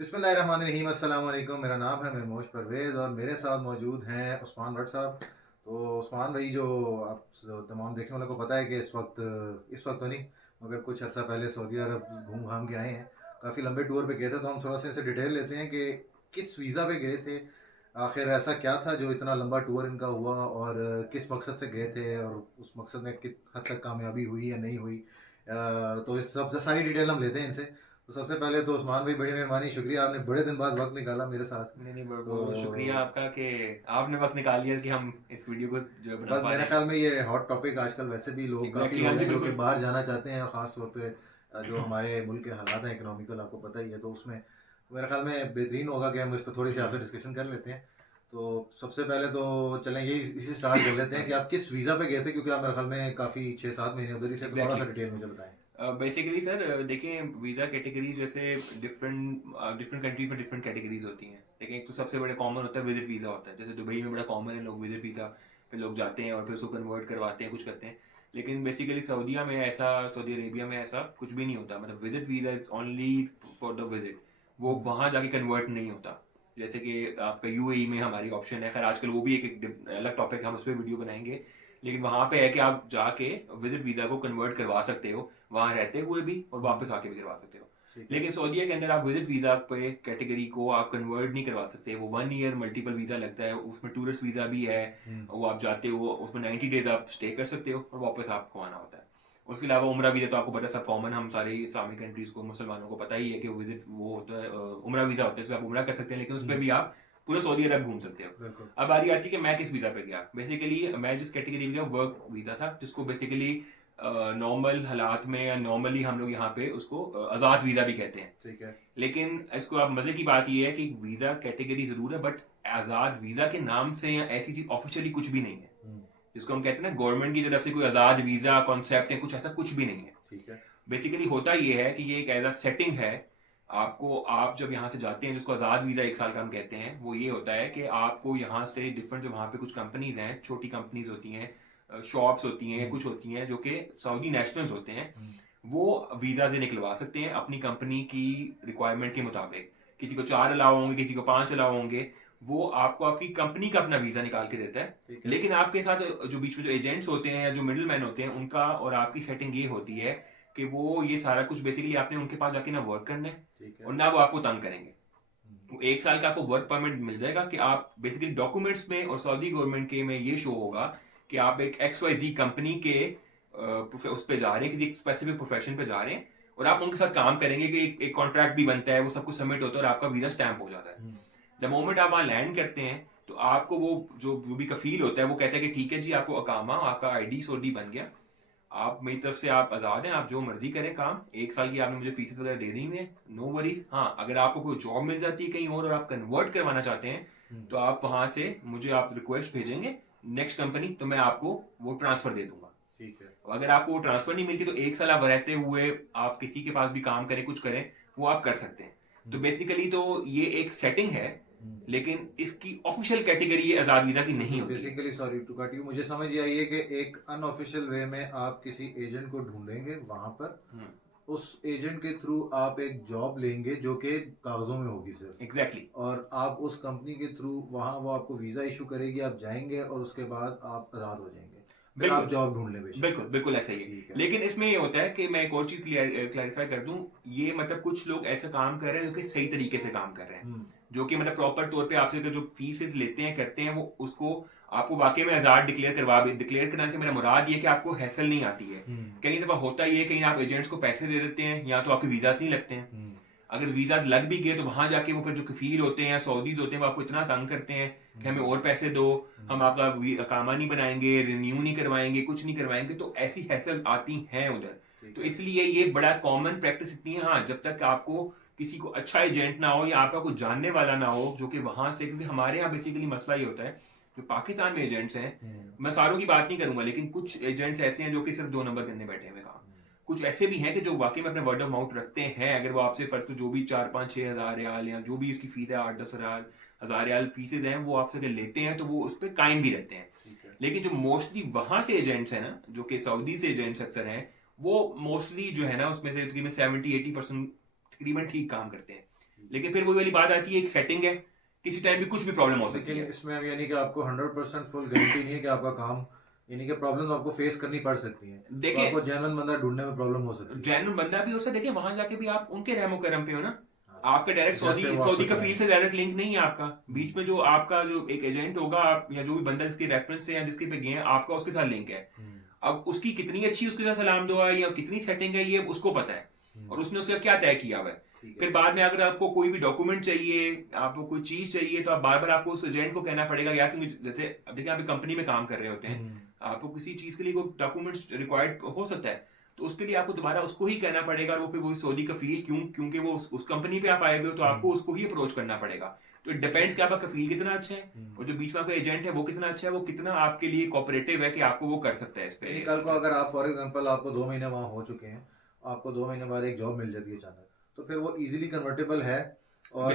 बिस्मिल्लाहिर्रहमानिर्रहीम, अस्सलाम वालेकुम। मेरा नाम है महमूश परवेज़ और मेरे साथ मौजूद हैं उस्मान भट्ट साहब। तो उस्मान भाई, जो आप तमाम देखने वालों को पता है कि इस वक्त तो नहीं, मगर कुछ अर्सा पहले सऊदी अरब घूम घाम के आए हैं। काफ़ी लंबे टूर पे गए थे, तो हम थोड़ा सा इनसे डिटेल लेते हैं कि किस वीज़ा पे गए थे, आखिर ऐसा क्या था जो इतना लंबा टूर इनका हुआ, और किस मकसद से गए थे, और उस मकसद में कित हद तक कामयाबी हुई या नहीं हुई। तो इस सबसे सारी डिटेल हम लेते हैं इनसे। तो सबसे पहले तो उस्मान भाई, बड़ी मेहरबानी, शुक्रिया, आपने बड़े दिन बाद वक्त निकाला मेरे साथ। नहीं नहीं, बहुत तो बहुत शुक्रिया आपका कि आपने वक्त निकाल लिया कि हम इस वीडियो को जो है बना बस पा मेरे रहे हैं। ख्याल में ये हॉट टॉपिक आजकल, वैसे भी लोग, काफ़ी एग्जैक्टली, हाँ लोग जी, हैं जो कि बिल्कुल। बाहर जाना चाहते हैं, और ख़ास तौर पे जो हमारे मुल्क के हालात हैं इकोनॉमिकल, आपको पता ही है, तो उसमें मेरे ख्याल में बेहतरीन होगा कि हम इस पर थोड़ी सी आपसे डिस्कशन कर लेते हैं। तो सबसे पहले तो चलें, यही इसी स्टार्ट कर लेते हैं कि आप किस वीज़ा पे गए थे, क्योंकि आप मेरे ख्याल में काफ़ी 6-7 महीने उधर ही थे, तो थोड़ा एग्जैक्टली, सा डिटेल मुझे बताएं। बेसिकली सर देखिए, वीज़ा कैटेगरी जैसे डिफरेंट डिफरेंट कंट्रीज में डिफरेंट कैटेगरीज होती हैं। लेकिन एक तो सबसे बड़ा कॉमन होता है विजिट वीज़ा होता है। जैसे दुबई में बड़ा कॉमन है, लोग विजिट वीज़ा पे लोग जाते हैं और फिर उसको कन्वर्ट करवाते हैं, कुछ करते हैं। लेकिन बेसिकली सऊदी अरेबिया में ऐसा कुछ भी नहीं होता। मतलब visit visa is only for the visit, वो हम्म। वहाँ जाके कन्वर्ट नहीं होता। जैसे कि आपका यूएई में हमारी ऑप्शन है, खैर आजकल वो भी एक अलग टॉपिक है, हम उस पर वीडियो बनाएंगे। लेकिन वहाँ पे है कि आप जाके विजिट वीज़ा को कन्वर्ट करवा सकते हो, वहां रहते हुए भी और हम्म। वापस आके भी करवा सकते हो। ठीक है। लेकिन सऊदीया के अंदर आप विजिट वीजा पे कैटेगरी को आप कन्वर्ट नहीं करवा सकते। वो 1 ईयर मल्टीपल वीजा लगता है, उसमें टूरिस्ट वीजा भी है। हम्म। वो आप जाते हो, उसमें 90 डेज आप स्टे कर सकते हो और वापस आपको आना होता है। उसके अलावा उम्रा वीजा तो आपको पता है, सब कॉमन, हम सारे इस्लामिक कंट्रीज को, मुसलमानों को पता ही है कि विजिट वो होता है, उम्रा वीजा होता है, इसमें आप उम्रा कर सकते हैं, लेकिन उसमें हम्म। भी आप पूरे सऊदी अरब घूम सकते हो। बिल्कुल। अब बारी आती है कि मैं किस वीजा पे गया। बेसिकली मैं जिस कैटेगरी में गया, वर्क वीजा था, जिसको बेसिकली नॉर्मल हालात में या नॉर्मली हम लोग यहाँ पे उसको आज़ाद वीज़ा भी कहते हैं। ठीक है। लेकिन इसको आप मजे की बात यह है कि वीज़ा कैटेगरी जरूर है, बट आज़ाद वीज़ा के नाम से या ऐसी चीज ऑफिशियली कुछ भी नहीं है। हम्म। जिसको हम कहते हैं ना, गवर्नमेंट की तरफ से कोई आज़ाद वीज़ा कॉन्सेप्ट या कुछ ऐसा कुछ भी नहीं है। ठीक है। बेसिकली होता यह है कि ये एक ऐसा सेटिंग है। आपको, आप जब यहाँ से जाते हैं, जिसको आज़ाद वीज़ा 1 साल का हम कहते हैं, वो ये होता है कि आपको यहाँ से डिफरेंट, जो वहाँ पे कुछ कंपनीज हैं, छोटी कंपनीज होती हैं, शॉप्स होती हैं, हम्म। कुछ होती हैं जो कि सऊदी नेशनल्स होते हैं, हम्म। वो वीज़ा से निकलवा सकते हैं अपनी कंपनी की रिक्वायरमेंट के मुताबिक। किसी को 4 अलाउ होंगे, किसी को 5 अलाउ होंगे। वो आपको आपकी कंपनी का अपना वीज़ा निकाल के देता है। ठीक है। लेकिन आपके साथ जो बीच में जो एजेंट्स होते हैं या जो मिडिल मैन होते हैं, उनका और आपकी सेटिंग ये होती है कि वो ये सारा कुछ बेसिकली आपने उनके पास जाके ना वर्क करना है ठीक है। और ना वो आपको तंग करेंगे। हम्म। वो 1 साल का आपको वर्क परमिट मिल जाएगा कि आप बेसिकली डॉक्यूमेंट्स में और सऊदी गवर्नमेंट के में ये शो होगा कि आप एक XYZ कंपनी के उस पे जा रहे हैं, किसी स्पेसिफिक प्रोफेशन पे जा रहे हैं, और आप उनके साथ काम करेंगे कि एक कॉन्ट्रैक्ट भी बनता है, वो सब कुछ सबमिट होता है और आपका वीजा स्टैंप हो जाता है। हम्म। द मोमेंट आप वहां लैंड करते हैं, तो आपको वो जो भी कफील होता है, वो कहता है कि ठीक है जी, आपको अकामा, आपका ID सोडी बन गया, आप मेरी तरफ से आप आज़ाद हैं, आप जो मर्जी करें काम। 1 साल की आपने मुझे फीस वगैरह दे दी है, नो वरीज। हाँ, अगर आपको कोई जॉब मिल जाती है कहीं और आप कन्वर्ट करवाना चाहते हैं, हम्म। तो आप वहां से मुझे आप रिक्वेस्ट भेजेंगे नेक्स्ट कंपनी, तो मैं आपको वो ट्रांसफर दे दूंगा। ठीक है। अगर आपको वो ट्रांसफर नहीं मिलती, तो 1 साल आप रहते हुए आप किसी के पास भी काम करें, कुछ करें, वो आप कर सकते हैं। तो हम्म। बेसिकली तो ये एक सेटिंग है, हम्म। लेकिन इसकी ऑफिशियल कैटेगरी ये आज़ाद वीज़ा की तो नहीं होती है। Basically, sorry to cut you, मुझे समझ ये आई है कि एक अनऑफिशियल वे में आप किसी एजेंट को ढूंढेंगे वहां पर, हम्म, उस एजेंट के थ्रू आप एक जॉब लेंगे जो कि कागजों में होगी सिर्फ, एग्जैक्टली। और आप उस कंपनी के थ्रू वहां, वो आपको वीजा इशू करेगी, आप जाएंगे और उसके बाद आप आज़ाद हो जाएंगे, फिर आप बिल्कुल जॉब ढूंढ लें बेशक। बिल्कुल बिल्कुल ऐसा ही है। ठीक है। लेकिन इसमें ये होता है कि मैं एक और चीज क्लैरिफाई कर दूं। ये मतलब कुछ लोग ऐसा काम कर रहे हैं जो कि सही तरीके से काम कर रहे हैं, हम्म। जो कि मतलब प्रॉपर तौर पे आपसे जो फीसेस लेते हैं, करते हैं, वो उसको आपको वाकई में आजाद डिक्लेयर करने से मेरा मुराद ये है कि आपको हैसल नहीं आती है। हम्म। कई दफा होता ये है, कहीं आप एजेंट्स को पैसे दे देते हैं, या तो आपके वीजा नहीं लगते हैं। हम्म। अगर वीजा लग भी गए, तो वहां जाके वो फिर जो कफील होते हैं या सऊदीज होते हैं, वो आपको इतना तंग करते हैं कि हमें और पैसे दो, हम आपका अकामा नहीं बनाएंगे, रिन्यू नहीं करवाएंगे, कुछ नहीं करवाएंगे। तो ऐसी हैसल आती हैं उधर। ठीक तो है। इसलिए ये बड़ा कॉमन प्रैक्टिस इतनी है। हाँ, जब तक आपको किसी को अच्छा एजेंट ना हो या आपका कुछ जानने वाला ना हो जो कि वहां से, क्योंकि हमारे यहाँ बेसिकली मसला ये होता है, जो पाकिस्तान में एजेंट्स हैं, मैं सारों की बात नहीं करूंगा, लेकिन कुछ एजेंट्स ऐसे हैं जो कि सिर्फ 2 नंबर करने बैठे हुए काम। कुछ ऐसे भी हैं कि जो वाकई में अपने वर्ड ऑफ माउथ रखते हैं। अगर वो आपसे फर्ज को जो भी 4-5-6 हज़ार रियाल या जो भी उसकी फीस है, 8-10 हज़ार रियाल फीसेज हैं, वो आपसे अगर लेते हैं तो वो उस पर कायम भी रहते हैं। ठीक है। लेकिन जो मोस्टली वहां से एजेंट्स हैं ना, जो कि सऊदी से एजेंट्स अक्सर हैं, वो मोस्टली जो है ना, उसमें से तकरीबन 70-80% तकरीबन ठीक काम करते हैं। लेकिन फिर वही वाली बात आती है, एक सेटिंग है, किसी टाइम भी कुछ भी प्रॉब्लम हो सकती लेकिन है। इसमें अब यानी कि आपको 100% फुल गारंटी नहीं है कि आपका काम, यानी कि प्रॉब्लम्स आपको फेस करनी पड़ सकती हैं, तो देखिए आपको जेन्युइन बंदा ढूंढने में प्रॉब्लम हो सकती है। जैन बंदा भी हो सकता है, देखिए वहां जाके भी आप उनके रहमो करम पे हो ना। हाँ, आपका डायरेक्ट सऊदी जैसे वो आपको सऊदी का फीस चलाएंगे। से डायरेक्ट लिंक नहीं है आपका। बीच हम्म। में जो आपका जो एक एजेंट होगा, आप या जो भी बंदा जिसके रेफरेंस से या जिसके पे गए हैं, आपका उसके साथ लिंक है। हम्म। अब उसकी कितनी अच्छी उसके साथ सलाम दुआ है या कितनी सेटिंग है, ये उसको पता है, और हम्म। उसने उसका क्या तय किया हुआ है। ठीक है। फिर बाद में अगर आपको कोई भी डॉक्यूमेंट चाहिए, आपको कोई चीज चाहिए, तो आप बार बार आपको उस एजेंट को कहना पड़ेगा, या क्योंकि जैसे अब देखिए आप कंपनी में काम कर रहे होते हैं, हम्म। आपको किसी चीज के लिए कोई डॉक्यूमेंट्स रिक्वायर्ड हो सकता है, तो उसके लिए आपको दोबारा उसको ही कहना पड़ेगा, और वो फिर वो सऊदी कफील क्योंकि वो उस कंपनी पे आप आए हुए हो, तो आपको उसको ही अप्रोच करना पड़ेगा। तो इट डिपेंड्स कि आपका कफील कितना अच्छा है, और जो बीच में आपका एजेंट है वो कितना अच्छा है, वो कितना आपके लिए कोऑपरेटिव है कि आपको वो कर सकता है इस पे। यानी कल को अगर आप फॉर एग्जांपल आपको 2 महीने वहाँ हो चुके हैं, आपको 2 महीने बाद एक जॉब मिल जाती है अचानक, तो फिर वो इजीली कन्वर्टेबल है, और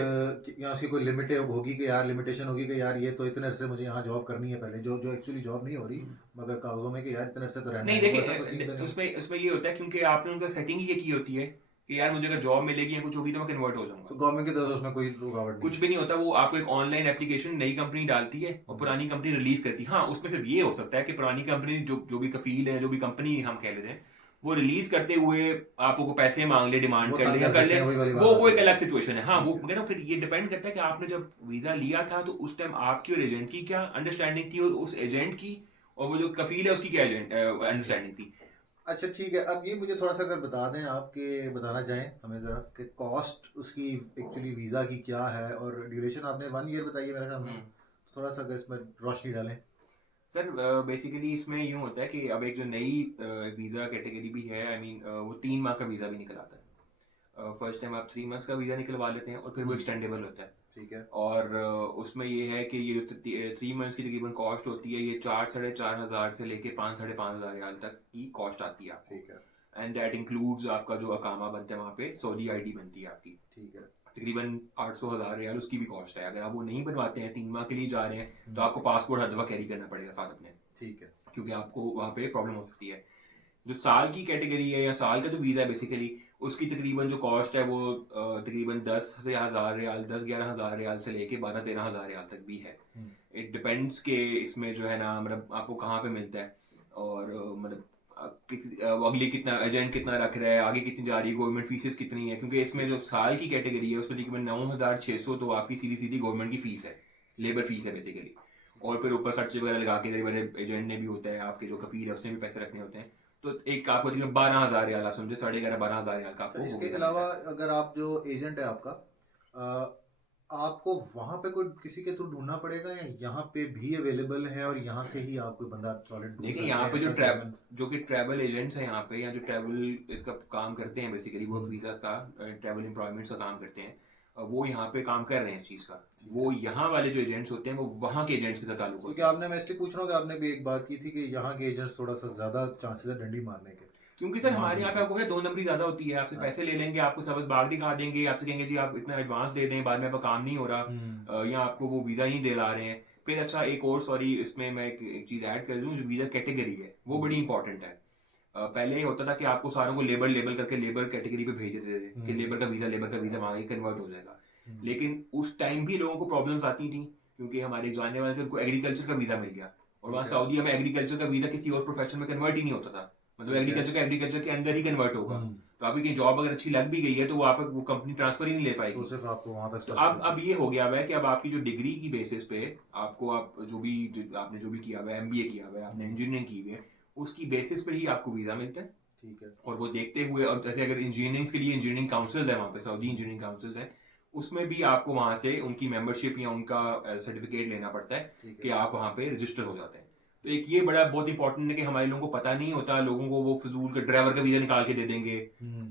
यहाँ उसकी कोई लिमिट होगी कि यार लिमिटेशन होगी कि यार ये तो इतने अरसे मुझे यहाँ जॉब करनी है पहले, जो जो एक्चुअली जॉब नहीं हो रही मगर कागजों में कि यार इतने अरसे तो रहना नहीं है, वो ऐसा कोई सीन देखिए, तो नहीं है? उसमें उसमें ये होता है क्योंकि आपने उनका सेटिंग ही ये की होती है कि यार मुझे अगर जॉब मिलेगी या कुछ होगी तो मैं कन्वर्ट हो तो जाऊंगा। गवर्नमेंट की तरफ से उसमें कोई रुकावट नहीं कुछ है? भी नहीं होता, वो आपको एक ऑनलाइन एप्लीकेशन नई कंपनी डालती है और पुरानी कंपनी रिलीज करती है। हाँ, उसमें सिर्फ ये हो सकता है कि पुरानी कंपनी जो जो भी कफील है, जो भी कंपनी हम कह लेते हैं, वो रिलीज करते हुए आपको पैसे मांग ले, डिमांड वो कर ले तंग या कर कर सकते ले, हैं, वही वाली बात वो आती एक है। अलग सिचुएशन है। हाँ, वो ठीक है। कह रहा हूँ, फिर ये डिपेंड करता है कि आपने जब वीजा लिया था तो उस टाइम आपकी और एजेंट की क्या अंडरस्टैंडिंग थी, और उस एजेंट की और वो जो कफील है उसकी क्या एजेंट अंडरस्टैंडिंग थी। अच्छा ठीक है, अब ये मुझे थोड़ा सा अगर बता दें, आपके बताना चाहें हमें ज़रा कि कॉस्ट उसकी एक्चुअली वीज़ा की क्या है, और ड्यूरेशन आपने 1 ईयर बताई है मेरे ख्याल में, तो थोड़ा सा अगर इसमें रोशनी डालें। सर बेसिकली इसमें यूं होता है कि अब एक जो नई वीज़ा कैटेगरी भी है, आई मीन वो 3 माह का वीज़ा भी निकल आता है। फर्स्ट टाइम आप 3 मंथ्स का वीज़ा निकलवा लेते हैं, और फिर वो एक्सटेंडेबल होता है। ठीक है। और उसमें ये है कि ये जो 3 मंथ्स की तकरीबन कॉस्ट होती है, ये 4-4.5 हज़ार से लेके 5-5.5 हज़ार रियाल तक की कॉस्ट आती है आपको। ठीक है। एंड दैट इंक्लूड्स आपका जो अकामा बनता है वहाँ पे, सऊदी आईडी बनती है आपकी, ठीक है। तकरीबन 800 हज़ार रियाल उसकी भी कॉस्ट है। अगर आप वो नहीं बनवाते हैं, 3 माह के लिए जा रहे हैं, तो आपको पासपोर्ट हर दफ़ा कैरी करना पड़ेगा साथ अपने, ठीक है। क्योंकि आपको वहाँ पे प्रॉब्लम हो सकती है। जो साल की कैटेगरी है या साल का जो वीज़ा है बेसिकली, उसकी तकरीबन जो कॉस्ट है वो तकरीबन 10 से हज़ार रियाल, 10-11 हज़ार रियाल से लेके 12-13 हज़ार रियाल तक भी है। इट डिपेंड्स के इसमें जो है ना, मतलब आपको कहाँ पे मिलता है, और मतलब वो अगली कितना एजेंट कितना रख रहा है, आगे कितनी जा रही है, गवर्नमेंट फीसेस कितनी है, क्योंकि इसमें जो साल की कैटेगरी है उसमें तकरीबन 9,600 तो आपकी सीधी सीधी गवर्नमेंट की फीस है, लेबर फीस है बेसिकली। और फिर ऊपर खर्चे वगैरह लगा के मेरे एजेंट ने भी होता है, आपके जो कफील है उसने भी पैसे रखने होते हैं, तो एक आपको तकरीबन 12 हज़ार रियाल, आप समझे 11.5-12 हज़ार रियाल का तो आपको वो इसके वीज़ा मिलता अलावा है। अगर आप जो एजेंट है आपका, आपको वहाँ पे कोई किसी के थ्रू ढूंढना पड़ेगा, या यहाँ पे भी अवेलेबल है और यहाँ से ही आप कोई बंदा सॉलिड ढूंढ देखिए सकते यहाँ हैं, पे ऐसा जेन्युइन? जो कि ट्रैवल एजेंट्स हैं यहाँ पे, या जो ट्रैवल इसका काम करते हैं बेसिकली, वर्क वीज़ा का, ट्रैवल एम्प्लॉयमेंट्स का काम करते हैं, वो यहाँ पे काम कर रहे हैं इस चीज़ का। वो यहाँ वाले जो एजेंट्स होते हैं वो वहाँ के एजेंट्स के साथ ताल्लुक क्योंकि होता है। आपने, मैं इसलिए पूछ रहा हूँ कि आपने भी एक बात की थी कि यहाँ के एजेंट्स थोड़ा सा ज़्यादा चांसेस है डंडी मारने के, क्योंकि सर वहाँ हमारे यहाँ पे दूसरे। आपको क्या 2 नंबरी ज्यादा होती है, आपसे हाँ। पैसे ले लेंगे, आपको सबस बाग दिखा देंगे, आपसे कहेंगे जी आप इतना एडवांस दे दें, बाद में आपका काम नहीं हो रहा, या आपको वो वीजा ही दिला रहे हैं। फिर अच्छा एक और, सॉरी इसमें मैं एक चीज ऐड कर दूं, जो वीजा कैटेगरी है वो बड़ी इंपॉर्टेंट है। पहले ये होता था कि आपको सारों को लेबर लेबल करके लेबर कैटेगरी पे भेज देते थे कि लेबर का वीजा मांगे, कन्वर्ट हो जाएगा। लेकिन उस टाइम भी लोगों को प्रॉब्लम्स आती थी, क्योंकि हमारे जानने वाले से उनको एग्रीकल्चर का वीजा मिल गया, और वहाँ ठीक है। सऊदीया में एग्रीकल्चर का वीजा किसी और प्रोफेशन में कन्वर्ट ही नहीं होता था। मतलब ठीक है। एग्रीकल्चर के अंदर ही कन्वर्ट होगा। हम्म। तो आपकी कहीं जॉब अगर अच्छी लग भी गई है तो वो आप वो कंपनी ट्रांसफर ही नहीं ले तो पाएगी। सिर्फ आपको वहाँ तक तो स्पेसिफिक अब है। ये हो गया हुआ है कि अब आपकी जो डिग्री की बेसिस पे आपको, आप आपने जो भी किया हुआ है, एमबीए किया हुआ है, आपने इंजीनियरिंग की हुई है, उसकी बेसिस पे ही आपको वीजा मिलता है। ठीक है। और वो देखते हुए, और जैसे अगर इंजीनियरिंग के लिए इंजीनियरिंग काउंसिल है वहाँ पे, सऊदी इंजीनियरिंग काउंसिल है, उसमें भी आपको वहाँ से उनकी मेंबरशिप या उनका सर्टिफिकेट लेना पड़ता है कि आप वहाँ पे रजिस्टर हो जाते हैं। तो एक ये बड़ा बहुत इंपॉर्टेंट है कि हमारे लोगों को पता नहीं होता, लोगों को वो फजूल का ड्राइवर का वीजा निकाल के दे देंगे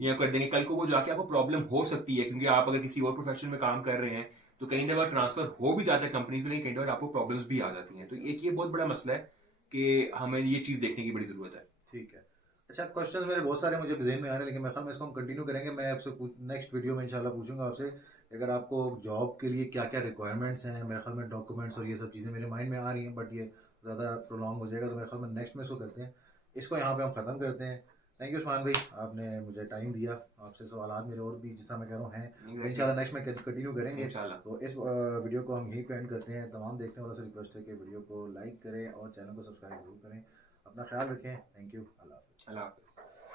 या कर देंगे, कल को वो जाके आपको प्रॉब्लम हो सकती है, क्योंकि आप अगर किसी और प्रोफेशन में काम कर रहे हैं तो कई दफा ट्रांसफर हो भी जाता है कंपनीज में, लेकिन कई दफा आपको प्रॉब्लम्स भी आ जाती हैं। तो एक ये बहुत बड़ा मसला है कि हमें ये चीज़ देखने की बड़ी ज़रूरत है। ठीक है। अच्छा, क्वेश्चंस मेरे बहुत सारे मुझे ज़हन में आ रहे हैं, लेकिन मेरे ख्याल में इसको हम कंटिन्यू करेंगे। मैं आपसे नेक्स्ट वीडियो में इंशाल्लाह पूछूंगा आपसे, अगर आपको जॉब के लिए क्या क्या रिक्वायरमेंट्स हैं। मेरे ख्याल में डॉक्यूमेंट्स और ये सब चीज़ें मेरे माइंड में आ रही हैं, बट ये ज़्यादा प्रोलॉन्ग हो जाएगा, तो मेरे ख्याल में नेक्स्ट में इसको करते हैं, इसको यहाँ पे हम ख़त्म करते हैं। थैंक यू उस्मान भाई, आपने मुझे टाइम दिया। आपसे सवालात मेरे और भी जिस तरह मैं कह रहा हूँ हैं, इंशाल्लाह नेक्स्ट में कंटिन्यू करेंगे। तो इस वीडियो को हम यहीं पे एंड करते हैं। तमाम देखने वालों से रिक्वेस्ट है कि वीडियो को लाइक करें और चैनल को सब्सक्राइब जरूर करें। अपना ख्याल रखें। Thank you. अल्लाह हाफ़िज़। अल्लाह हाफ़िज़।